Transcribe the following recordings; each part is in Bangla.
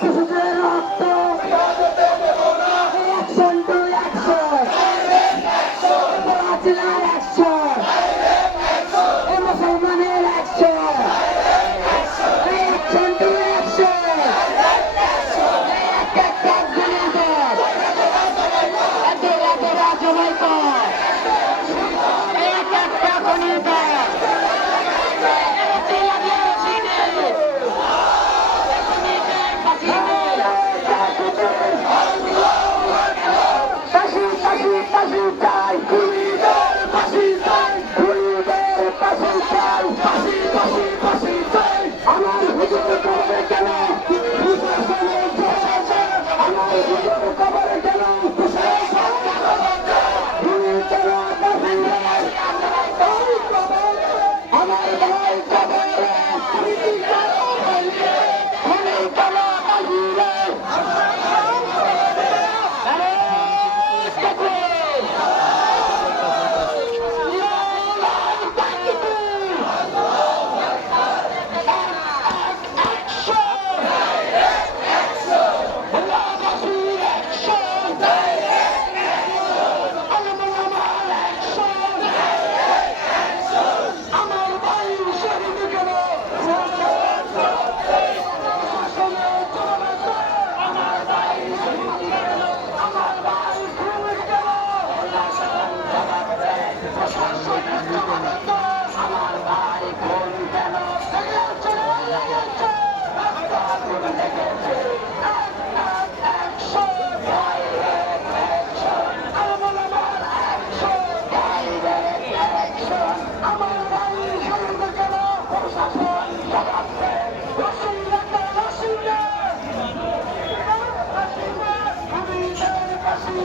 শিশুদের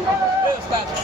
Stop.